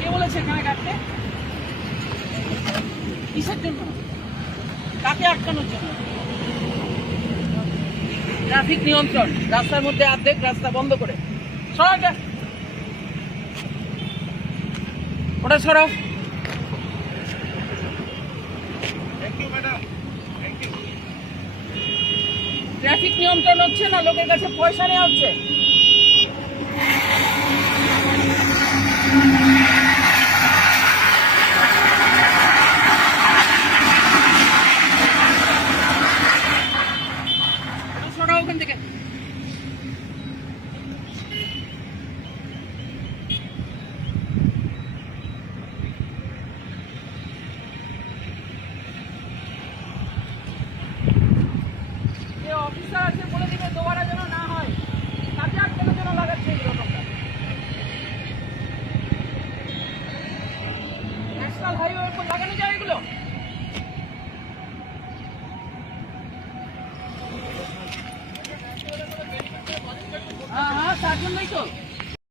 কে বলেছে এখানে কাটতে? কিসের জন্য? কাকে আটকানোর জন্য? ট্রাফিক নিয়ন্ত্রণ, রাস্তার মধ্যে অর্ধেক রাস্তা বন্ধ করে সরাটা, ওটা সরাও। ট্রাফিক নিয়ন্ত্রণ হচ্ছে না, লোকের কাছে পয়সা নেওয়া হচ্ছে। সরাও ওখান থেকে। অফিসার আছে বলে দিবে দোবারা যেন না হয়, কাকে আটকানোর জন্য লাগাচ্ছে এগুলো তোমরা? ন্যাশনাল হাইওয়ের উপর লাগানো যায় এগুলো? হ্যাঁ, তার জন্যই তো।